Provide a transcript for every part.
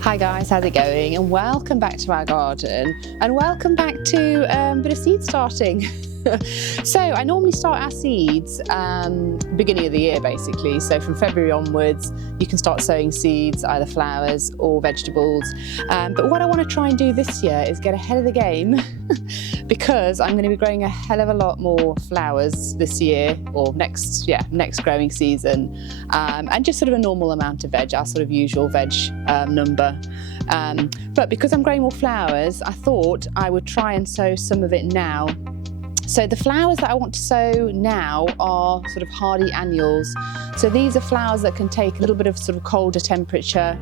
Hi guys, how's it going? And welcome back to our garden, and welcome back to a bit of seed starting. So I normally start our seeds beginning of the year basically, so from February onwards you can start sowing seeds, either flowers or vegetables, but what I want to try and do this year is get ahead of the game because I'm going to be growing a hell of a lot more flowers this year, or next growing season, and just sort of a normal amount of veg, our sort of usual veg number. But because I'm growing more flowers, I thought I would try and sow some of it now. So the flowers that I want to sow now are sort of hardy annuals. So these are flowers that can take a little bit of sort of colder temperature.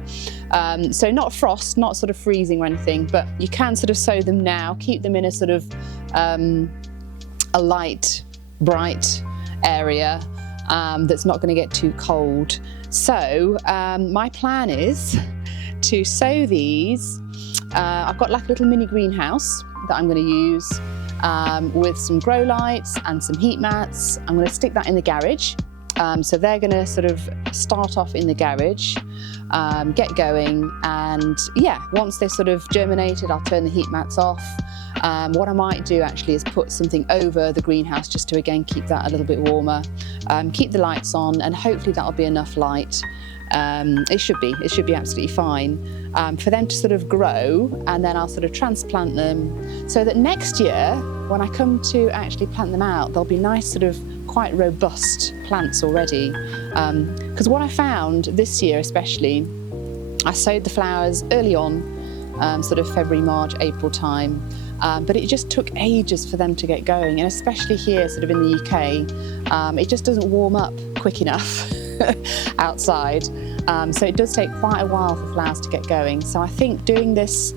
So not frost, not sort of freezing or anything, but you can sort of sow them now, keep them in a sort of a light, bright area that's not going to get too cold. So my plan is to sow these. I've got like a little mini greenhouse that I'm going to use with some grow lights and some heat mats. I'm going to stick that in the garage. So they're going to sort of start off in the garage, get going, and yeah, once they're sort of germinated, I'll turn the heat mats off. What I might do actually is put something over the greenhouse just to again keep that a little bit warmer, keep the lights on, and hopefully that'll be enough light. It should be absolutely fine for them to sort of grow, and then I'll sort of transplant them so that next year when I come to actually plant them out, they'll be nice sort of quite robust plants already. Because what I found this year especially, I sowed the flowers early on, sort of February, March, April time, but it just took ages for them to get going, and especially here sort of in the UK, it just doesn't warm up quick enough outside, so it does take quite a while for flowers to get going. So I think doing this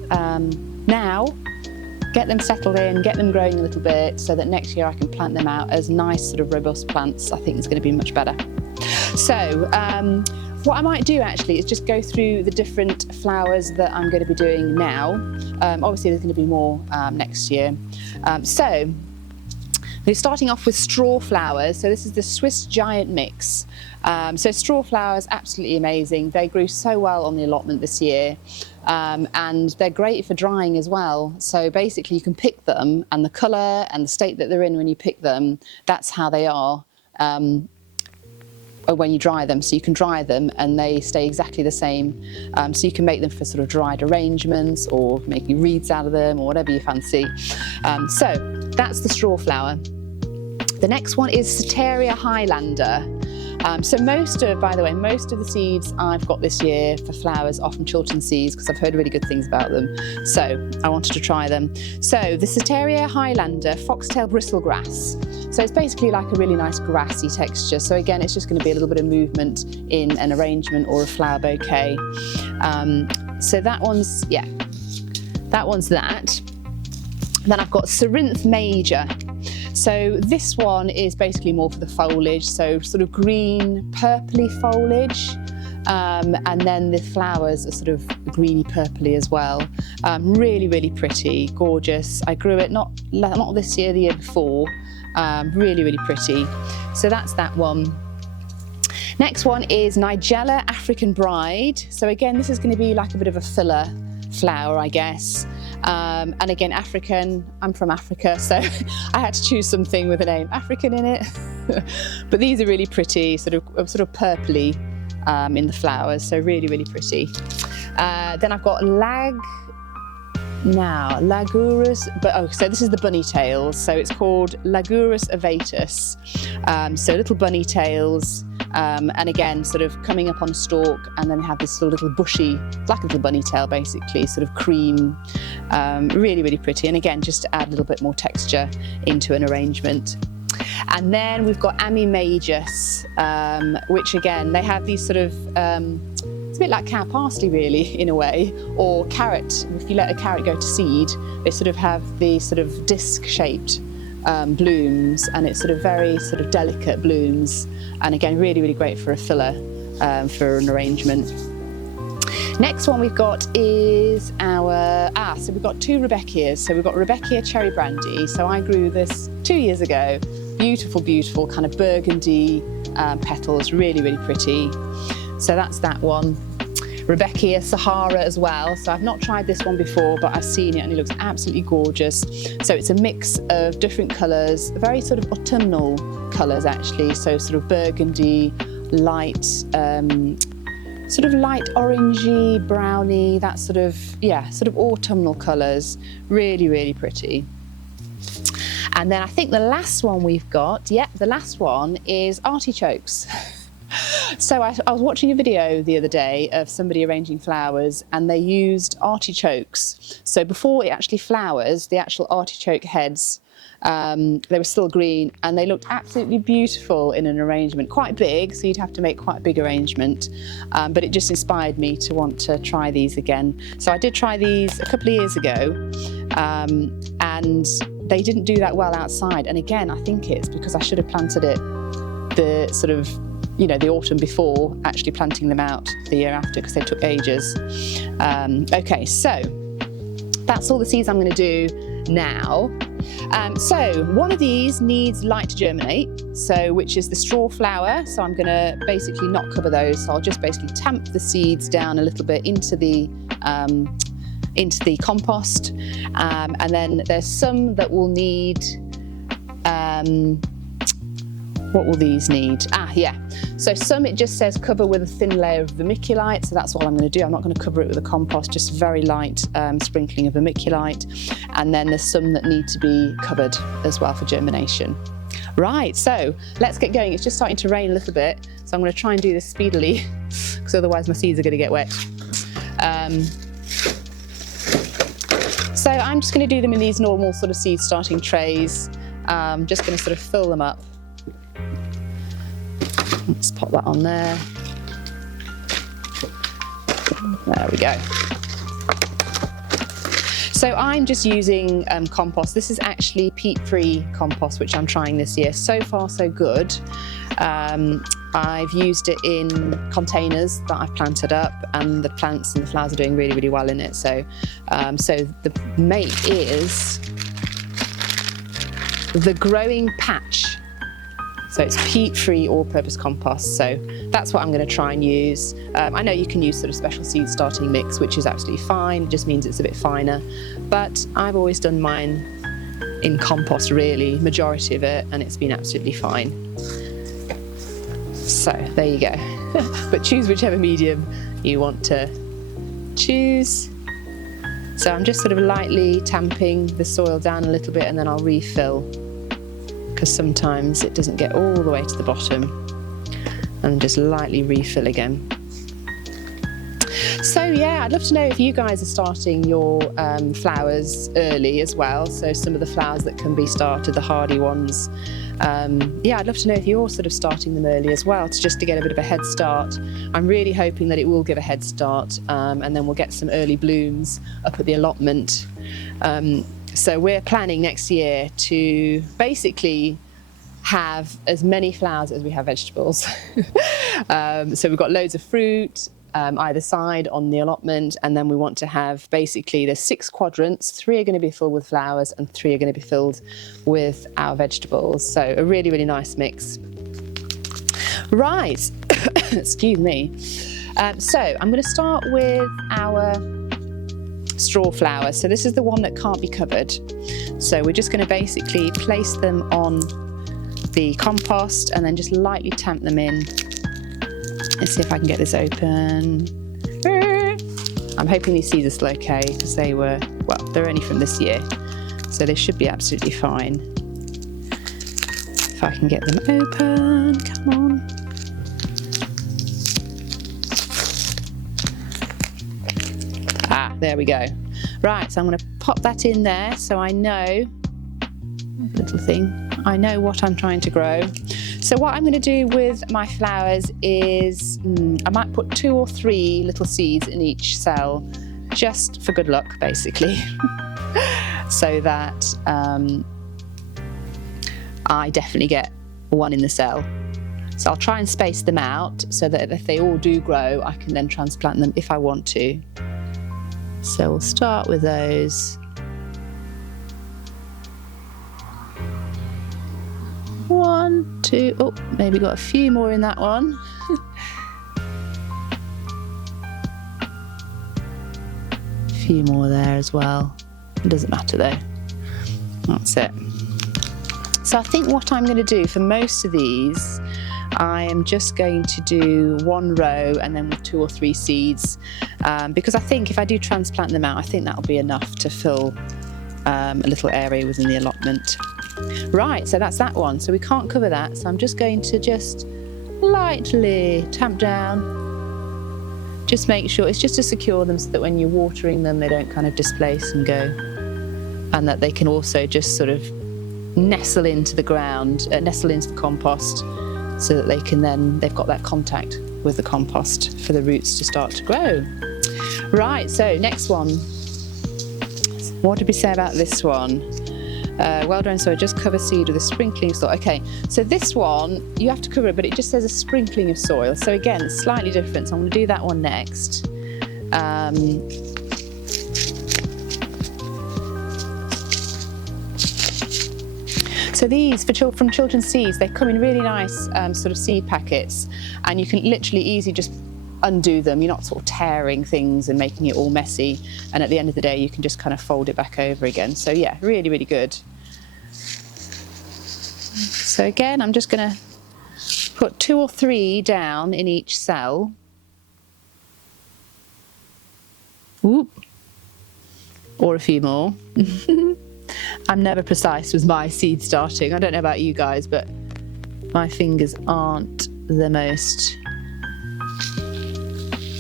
now, get them settled in, get them growing a little bit, so that next year I can plant them out as nice sort of robust plants, I think is going to be much better. So what I might do actually is just go through the different flowers that I'm going to be doing now. Obviously there's going to be more next year. So we're starting off with straw flowers. So this is the Swiss Giant Mix. So straw flowers, absolutely amazing. They grew so well on the allotment this year, and they're great for drying as well. So basically you can pick them, and the colour and the state that they're in when you pick them, that's how they are when you dry them. So you can dry them and they stay exactly the same. So you can make them for sort of dried arrangements, or making wreaths out of them, or whatever you fancy. So that's the straw flower. The next one is Soteria Highlander. So most of the seeds I've got this year for flowers are from Chiltern Seeds, because I've heard really good things about them. So I wanted to try them. So the Soteria Highlander Foxtail Bristlegrass. So it's basically like a really nice grassy texture. So again, it's just going to be a little bit of movement in an arrangement or a flower bouquet. So that one's that. Then I've got Cerinth Major. So this one is basically more for the foliage, so sort of green, purpley foliage, and then the flowers are sort of greeny purpley as well. Really, really pretty, gorgeous. I grew it not this year, the year before. Really, really pretty. So that's that one. Next one is Nigella African Bride. So again, this is going to be like a bit of a filler flower, I guess. And again, African, I'm from Africa, so I had to choose something with the name African in it. But these are really pretty, sort of purpley in the flowers, so really, really pretty. Then I've got Lagurus, so this is the bunny tails, so it's called Lagurus Avatus. So little bunny tails, and again, sort of coming up on a stalk, and then have this little bushy, like a little bunny tail basically, sort of cream. Really, really pretty, and again, just to add a little bit more texture into an arrangement. And then we've got Ami Majus, which again, they have these sort of, it's a bit like cow parsley really, in a way, or carrot. If you let a carrot go to seed, they sort of have these sort of disc-shaped blooms, and it's sort of very sort of delicate blooms, and again, really, really great for a filler, for an arrangement. Next one we've got is our, so we've got two Rebecchias. So we've got Rebecchia Cherry Brandy. So I grew this 2 years ago. Beautiful, beautiful kind of burgundy petals, really, really pretty. So that's that one. Rebecca Sahara as well. So I've not tried this one before, but I've seen it and it looks absolutely gorgeous. So it's a mix of different colours, very sort of autumnal colours actually. So sort of burgundy, light, sort of light orangey, browny, that sort of, yeah, sort of autumnal colours. Really, really pretty. And then I think the last one we've got, the last one is artichokes. So I was watching a video the other day of somebody arranging flowers and they used artichokes. So before it actually flowers, the actual artichoke heads, they were still green and they looked absolutely beautiful in an arrangement. Quite big, so you'd have to make quite a big arrangement. But it just inspired me to want to try these again. So I did try these a couple of years ago and they didn't do that well outside. And again, I think it's because I should have planted it the sort of, you know, the autumn before actually planting them out the year after because they took ages. Okay, so that's all the seeds I'm going to do now. So one of these needs light to germinate, so which is the straw flower. So I'm going to basically not cover those. So I'll just basically tamp the seeds down a little bit into the compost, and then there's some that will need. What will these need? So some it just says cover with a thin layer of vermiculite, so that's what I'm going to do. I'm not going to cover it with a compost, just very light sprinkling of vermiculite. And then there's some that need to be covered as well for germination. Right, so let's get going. It's just starting to rain a little bit, so I'm going to try and do this speedily because otherwise my seeds are going to get wet. So I'm just going to do them in these normal sort of seed starting trays. Just going to sort of fill them up. Let's pop that on there. There we go. So I'm just using compost. This is actually peat-free compost, which I'm trying this year. So far, so good. I've used it in containers that I've planted up, and the plants and the flowers are doing really, really well in it. So, so the mate is the Growing Patch. So it's peat-free all-purpose compost. So that's what I'm going to try and use. I know you can use sort of special seed starting mix, which is absolutely fine. It just means it's a bit finer. But I've always done mine in compost, really, majority of it, and it's been absolutely fine. So there you go. But choose whichever medium you want to choose. So I'm just sort of lightly tamping the soil down a little bit, and then I'll refill, because sometimes it doesn't get all the way to the bottom, and just lightly refill again. So yeah, I'd love to know if you guys are starting your flowers early as well. So some of the flowers that can be started, the hardy ones. Yeah, I'd love to know if you're sort of starting them early as well, just to get a bit of a head start. I'm really hoping that it will give a head start, and then we'll get some early blooms up at the allotment. So we're planning next year to basically have as many flowers as we have vegetables. So we've got loads of fruit either side on the allotment, and then we want to have basically, there's 6 quadrants, 3 are going to be filled with flowers and 3 are going to be filled with our vegetables. So a really, really nice mix. Right, excuse me. So I'm going to start with our straw flowers. So this is the one that can't be covered. So we're just going to basically place them on the compost and then just lightly tamp them in. Let's see if I can get this open. I'm hoping these seeds are still okay, because they were, well, they're only from this year, so they should be absolutely fine. If I can get them open, come on. There we go. Right, so I'm going to pop that in there so I know, little thing, I know what I'm trying to grow. So what I'm going to do with my flowers is I might put 2 or 3 little seeds in each cell, just for good luck, basically, so that I definitely get one in the cell. So I'll try and space them out so that if they all do grow, I can then transplant them if I want to. So we'll start with those. One, two, oh, maybe got a few more in that one. few more there as well. It doesn't matter though. That's it. So I think what I'm going to do for most of these, I am just going to do one row and then with 2 or 3 seeds, because I think if I do transplant them out, I think that'll be enough to fill a little area within the allotment. Right, so that's that one. So we can't cover that, so I'm just going to just lightly tamp down. Just make sure, it's just to secure them so that when you're watering them, they don't kind of displace and go. And that they can also just sort of nestle into the ground, nestle into the compost, so that they can then, they've got that contact with the compost for the roots to start to grow. Right, so next one. What did we say about this one? Well done, so just cover seed with a sprinkling of soil. Okay, so this one, you have to cover it, but it just says a sprinkling of soil. So again, it's slightly different, so I'm going to do that one next. So these, from Children's Seeds, they come in really nice sort of seed packets, and you can literally easily just undo them. You're not sort of tearing things and making it all messy, and at the end of the day you can just kind of fold it back over again. So yeah, really, really good. So again, I'm just going to put 2 or 3 down in each cell. Oop. Or a few more. I'm never precise with my seed starting. I don't know about you guys, but my fingers aren't the most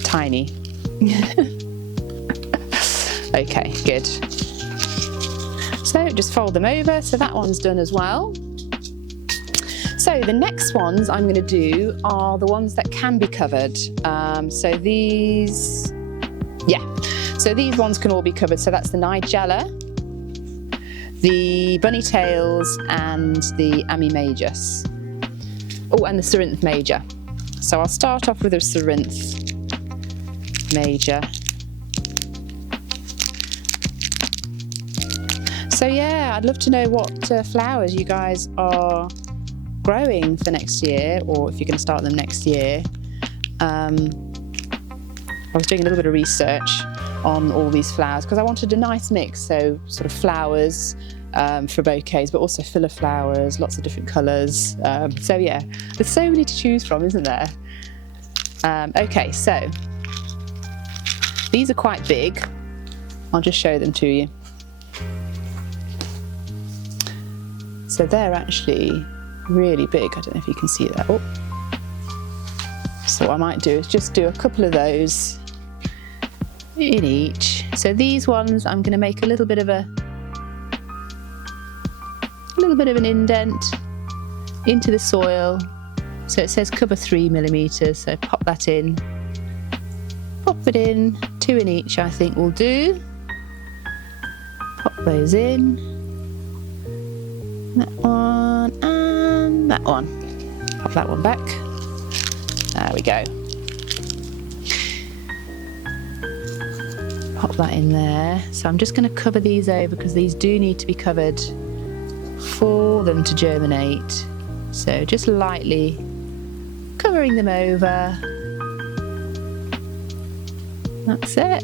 tiny. Okay, good. So just fold them over. So that one's done as well. So the next ones I'm going to do are the ones that can be covered. So these ones can all be covered. So that's the Nigella, the bunny tails, and the Amimagus. Oh, and the Cerinthe major. So I'll start off with the Cerinthe major. So yeah, I'd love to know what flowers you guys are growing for next year, or if you're going to start them next year. I was doing a little bit of research on all these flowers because I wanted a nice mix, so sort of flowers for bouquets, but also filler flowers, lots of different colours. So yeah, there's so many to choose from, isn't there? Okay, so these are quite big. I'll just show them to you. So they're actually really big. I don't know if you can see that. Oh. So what I might do is just do a couple of those in each. So these ones, I'm going to make a little bit of an indent into the soil. So it says cover 3 millimeters. So pop that in. Pop it in. 2 in each, I think will do. Pop those in. That one and that one. Pop that one back. There we go. Pop that in there. So I'm just going to cover these over because these do need to be covered for them to germinate. So just lightly covering them over. That's it.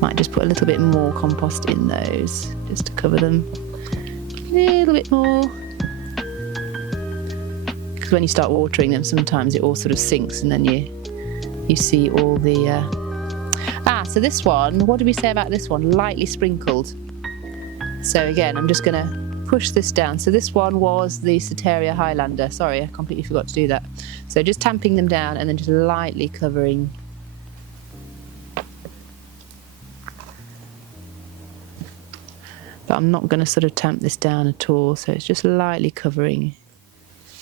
Might just put a little bit more compost in those just to cover them a little bit more. Because when you start watering them, sometimes it all sort of sinks, and then you see all the so this one, what did we say about this one? Lightly sprinkled. So again, I'm just going to push this down. So this one was the Ceteria Highlander. Sorry, I completely forgot to do that. So just tamping them down and then just lightly covering. But I'm not going to sort of tamp this down at all. So it's just lightly covering.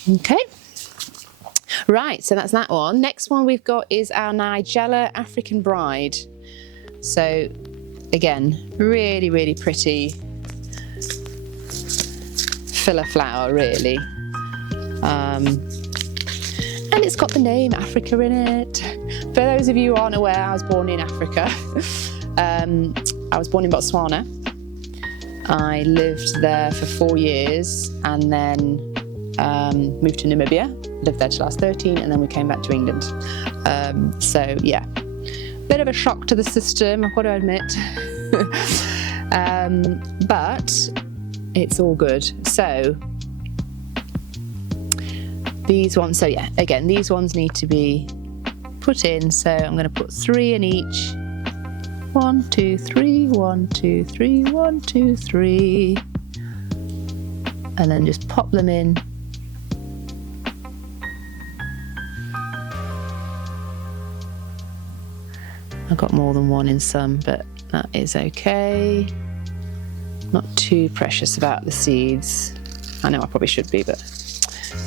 Okay. Right, so that's that one. Next one we've got is our Nigella African Bride. So again, really, really pretty filler flower, really. And it's got the name Africa in it. For those of you who aren't aware, I was born in Africa. I was born in Botswana. I lived there for 4 years and then moved to Namibia. Lived there till I was 13, and then we came back to England. So yeah, Bit of a shock to the system, I've got to admit. But it's all good. So these ones, so yeah, again, these ones need to be put in. So I'm going to put 3 in each. 1, 2, 3, 1, 2, 3, 1, 2, 3. And then just pop them in. I've got more than one in some, but that is okay. Not too precious about the seeds. I know I probably should be, but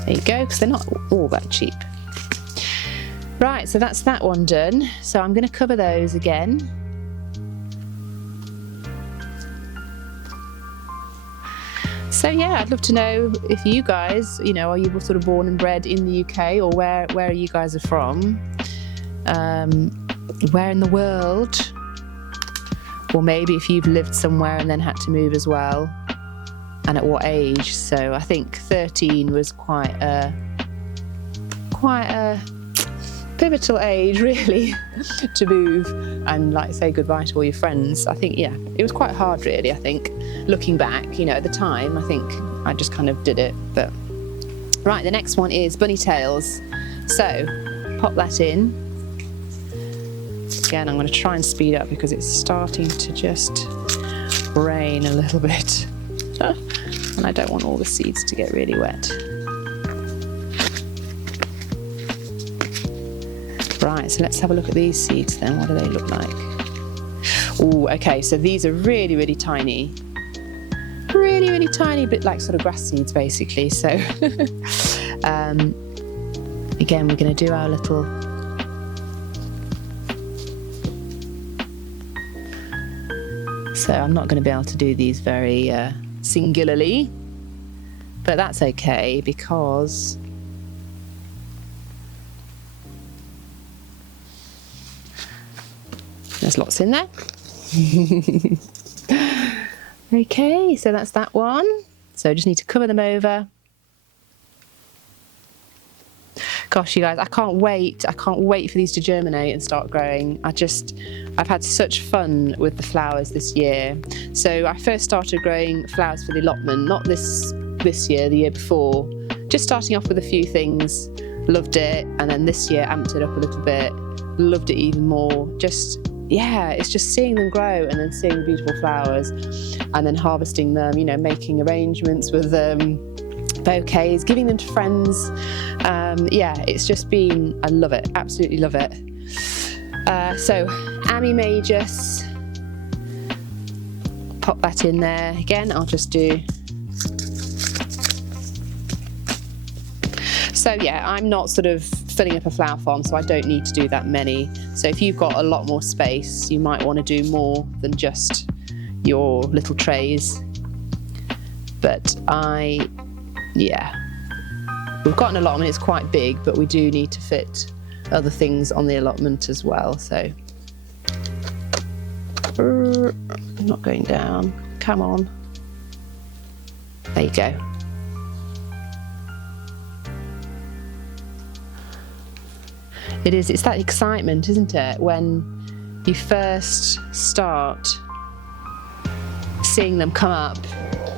there you go, because they're not all that cheap. Right, so that's that one done. So I'm going to cover those again. So yeah, I'd love to know if you guys, you know, are you sort of born and bred in the UK, or where you guys are from? Where in the world? Or maybe if you've lived somewhere and then had to move as well, and at what age. So I think 13 was quite a pivotal age, really, to move and like say goodbye to all your friends. I think, yeah, it was quite hard, really. I think looking back, you know, at the time, I think I just kind of did it. But right, the next one is bunny tails. So pop that in. Again, I'm going to try and speed up because it's starting to just rain a little bit. And I don't want all the seeds to get really wet. Right, so let's have a look at these seeds then. What do they look like? Oh, okay, so these are really, really tiny. Really, really tiny, bit like sort of grass seeds, basically. So, again, we're going to do our little... So I'm not going to be able to do these very singularly, but that's okay because there's lots in there. Okay, so that's that one. So just need to cover them over. Gosh, you guys, I can't wait for these to germinate and start growing. I've had such fun with the flowers this year. So I first started growing flowers for the allotment, not this year, the year before. Just starting off with a few things, loved it, and then this year amped it up a little bit, loved it even more. Just, yeah, it's just seeing them grow and then seeing the beautiful flowers and then harvesting them, you know, making arrangements with them. Bouquets, giving them to friends. Yeah, it's just been, I love it, absolutely love it. So Ami Majus, pop that in there. Again, I'll just do. So yeah, I'm not sort of filling up a flower farm, so I don't need to do that many. So if you've got a lot more space, you might want to do more than just your little trays. But yeah, we've got an allotment, it's quite big, but we do need to fit other things on the allotment as well. So, not going down, come on. There you go. It's that excitement, isn't it? When you first start seeing them come up,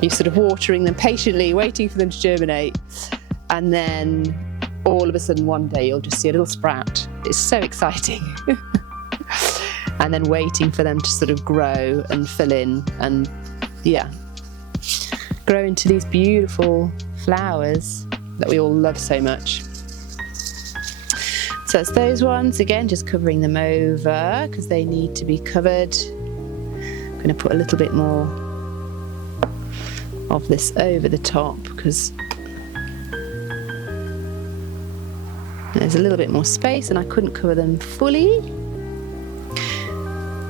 you're sort of watering them patiently, waiting for them to germinate, and then all of a sudden one day you'll just see a little sprout. It's so exciting. And then waiting for them to sort of grow and fill in and, yeah, grow into these beautiful flowers that we all love so much. So it's those ones, again, just covering them over because they need to be covered. I'm going to put a little bit more of this over the top because there's a little bit more space and I couldn't cover them fully.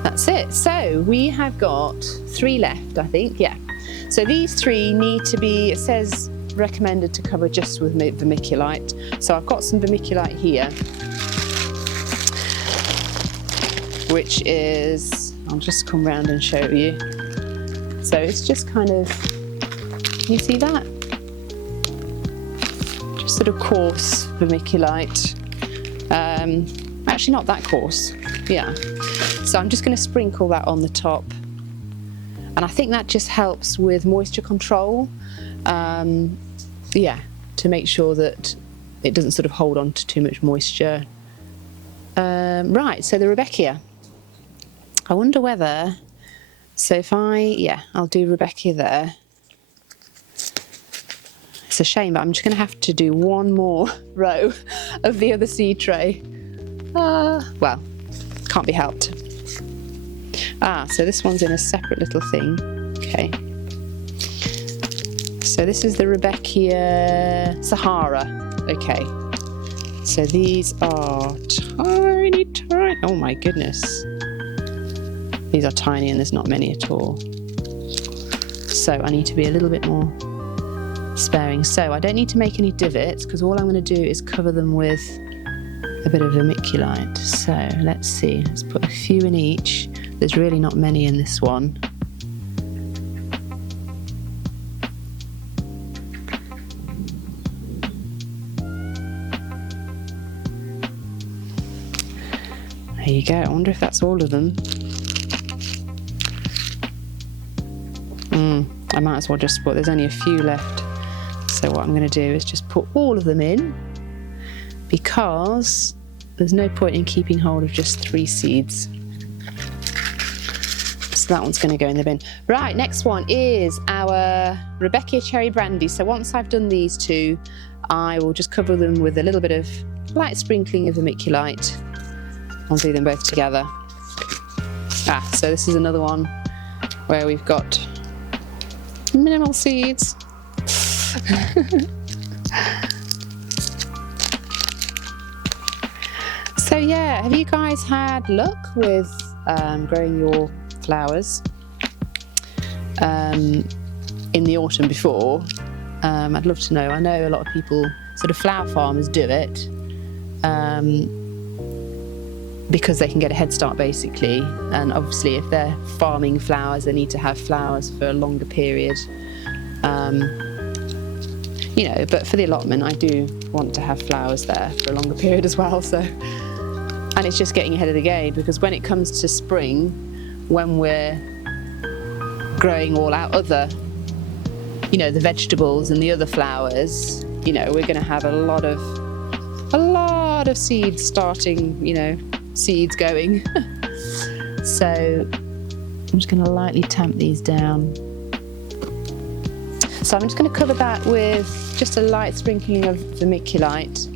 That's it. So we have got 3 left, I think. Yeah. So these 3 need to be, it says recommended to cover just with vermiculite. So I've got some vermiculite here, which is, I'll just come round and show you. So it's just kind of, can you see that? Just sort of coarse vermiculite. Actually not that coarse. Yeah. So I'm just going to sprinkle that on the top. And I think that just helps with moisture control. Yeah, to make sure that it doesn't sort of hold on to too much moisture. Right, so the Rudbeckia. I wonder whether, so if I'll do Rudbeckia there. It's a shame, but I'm just going to have to do one more row of the other seed tray. Well, can't be helped. So this one's in a separate little thing. Okay. So this is the Rudbeckia Sahara. Okay. So these are tiny, tiny. Oh my goodness. These are tiny and there's not many at all. So I need to be a little bit more sparing. So I don't need to make any divots because all I'm going to do is cover them with a bit of vermiculite. So let's see. Let's put a few in each. There's really not many in this one. There you go. I wonder if that's all of them. I might as well just put, there's only a few left. So what I'm going to do is just put all of them in because there's no point in keeping hold of just 3 seeds. So that one's going to go in the bin. Right, next one is our Rudbeckia Cherry Brandy. So once I've done these 2, I will just cover them with a little bit of light sprinkling of vermiculite. I'll do them both together. So this is another one where we've got minimal seeds. So yeah, have you guys had luck with growing your flowers in the autumn before? I'd love to know. I know a lot of people, sort of flower farmers, do it because they can get a head start basically, and obviously if they're farming flowers they need to have flowers for a longer period, you know, but for the allotment I do want to have flowers there for a longer period as well. So, and it's just getting ahead of the game because when it comes to spring, when we're growing all our other, you know, the vegetables and the other flowers, you know, we're going to have a lot of seeds starting, you know, seeds going. So I'm just going to lightly tamp these down. So I'm just going to cover that with just a light sprinkling of vermiculite.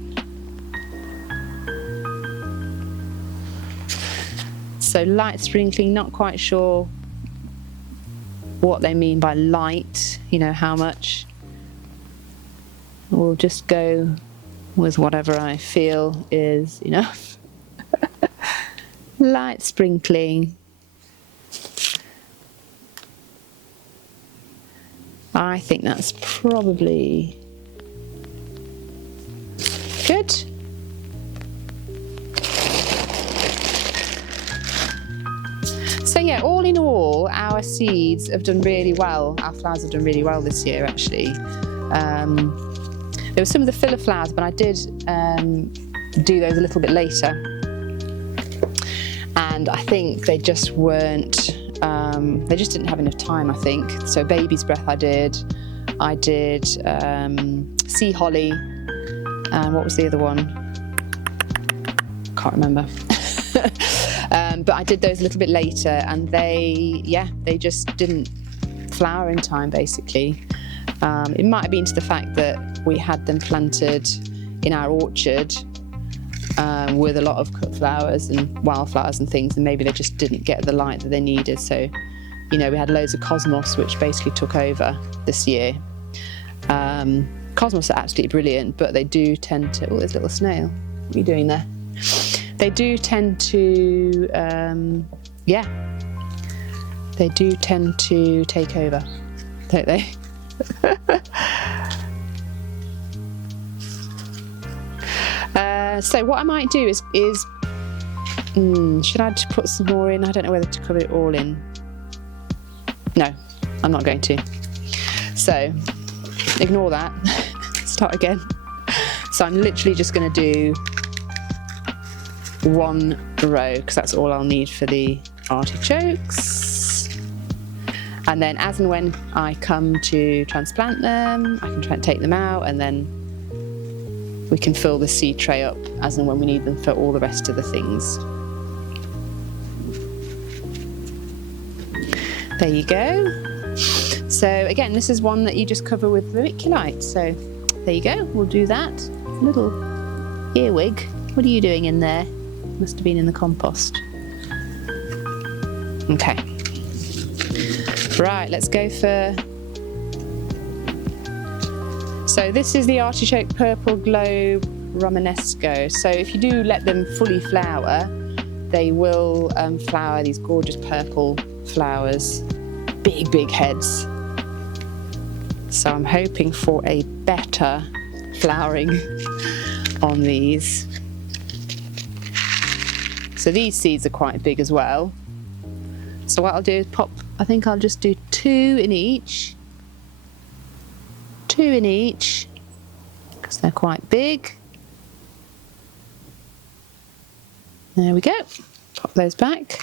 So light sprinkling, not quite sure what they mean by light, you know, how much. We'll just go with whatever I feel is enough. Light sprinkling. I think that's probably good. So yeah, all in all, our seeds have done really well. Our flowers have done really well this year, actually. There were some of the filler flowers, but I did do those a little bit later. And I think they just weren't, they just didn't have enough time, I think. So Baby's Breath I did Sea Holly, and what was the other one? Can't remember. But I did those a little bit later, and they just didn't flower in time, basically. It might have been to the fact that we had them planted in our orchard with a lot of cut flowers and wildflowers and things, and maybe they just didn't get the light that they needed. So, you know, we had loads of cosmos, which basically took over this year. Cosmos are absolutely brilliant, but they do tend to... Oh, there's a little snail. What are you doing there? They do tend to, they do tend to take over, don't they? So what I might do is should I put some more in? I don't know whether to cover it all in. No, I'm not going to. So ignore that. Start again. So I'm literally just going to do one row because that's all I'll need for the artichokes. And then as and when I come to transplant them, I can try and take them out, and then we can fill the seed tray up as and when we need them for all the rest of the things. There you go. So again, this is one that you just cover with vermiculite. So there you go, we'll do that. Little earwig, what are you doing in there? Must have been in the compost. Okay. Right, let's go for... So this is the artichoke purple globe romanesco. So if you do let them fully flower, they will flower these gorgeous purple flowers. Big, big heads. So I'm hoping for a better flowering on these. So these seeds are quite big as well. So what I'll do is pop, I think I'll just do 2 in each. 2 in each, because they're quite big. There we go. Pop those back.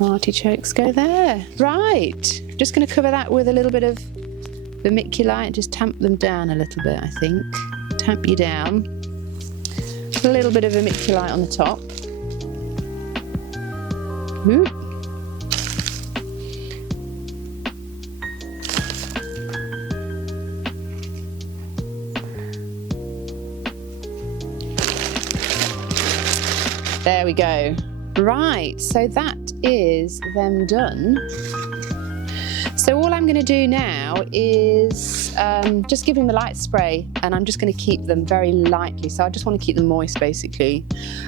Artichokes go there. Right, just going to cover that with a little bit of vermiculite, just tamp them down a little bit, I think. Tamp you down. A little bit of vermiculite on the top. Ooh. There we go. Right, so that is them done. So all I'm going to do now is just give them a light spray, and I'm just going to keep them very lightly. So I just want to keep them moist basically,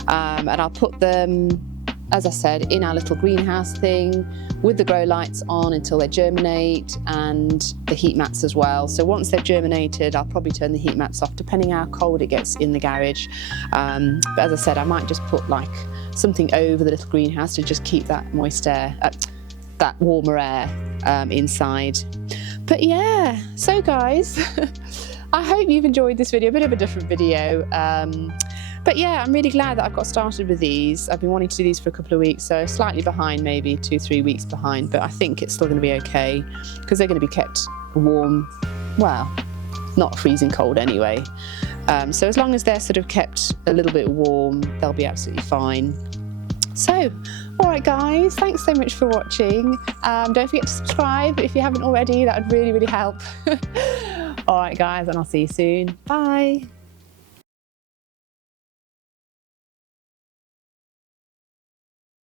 and I'll put them, as I said, in our little greenhouse thing with the grow lights on until they germinate, and the heat mats as well. So once they've germinated, I'll probably turn the heat mats off depending how cold it gets in the garage. But as I said, I might just put like something over the little greenhouse to just keep that moist air, that warmer air inside. But yeah, so guys, I hope you've enjoyed this video, a bit of a different video. But yeah, I'm really glad that I've got started with these. I've been wanting to do these for a couple of weeks, so slightly behind, maybe 2-3 weeks behind, but I think it's still going to be okay because they're going to be kept warm, well, not freezing cold anyway. So as long as they're sort of kept a little bit warm, they'll be absolutely fine. So, all right guys, thanks so much for watching. Don't forget to subscribe if you haven't already, that would really, really help. All right guys, and I'll see you soon. Bye.